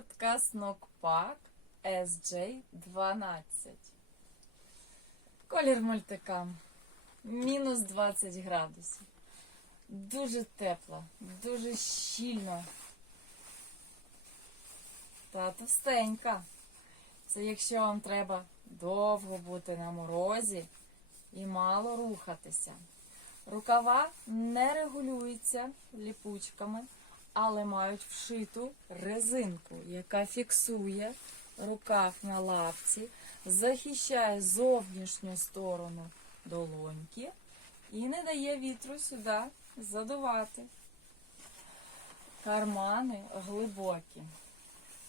Куртка Снокпак SJ12. Колір мультикам. Мінус 20 градусів. Дуже тепло, дуже щільно. Та товстенька. Це якщо вам треба довго бути на морозі і мало рухатися. Рукава не регулюються ліпучками, але мають вшиту резинку, яка фіксує рукав на лапці, захищає зовнішню сторону долоньки і не дає вітру сюди задувати. Кармани глибокі.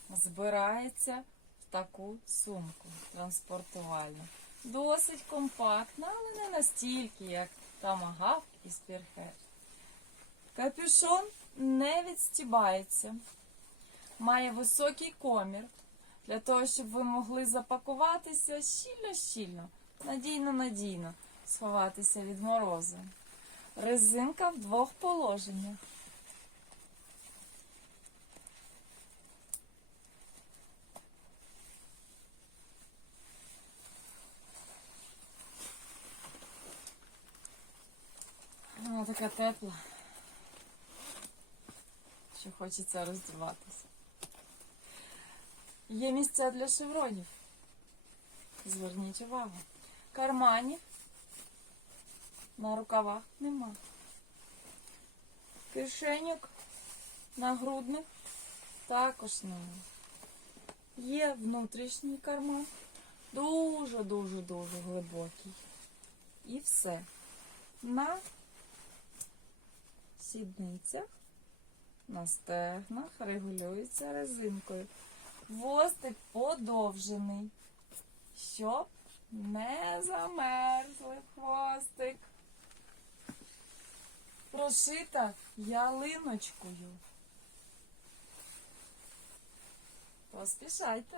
Збирається в таку сумку транспортувальну. Досить компактна, але не настільки, як тамагавк і спірхет. Капюшон не відстібається. Має високий комір для того, щоб ви могли запакуватися щільно-щільно, надійно-надійно сховатися від морозу. Резинка в двох положеннях. Вона така тепла, що хочеться роздіватися. Є місця для шевронів. Зверніть увагу. Карманів на рукавах нема. Кишеньок нагрудних також нема. Є внутрішній карман, дуже-дуже-дуже глибокий. І все. На сідницях, на стегнах регулюється резинкою. Хвостик подовжений, щоб не замерзли хвостик. Прошита ялиночкою. Поспішайте.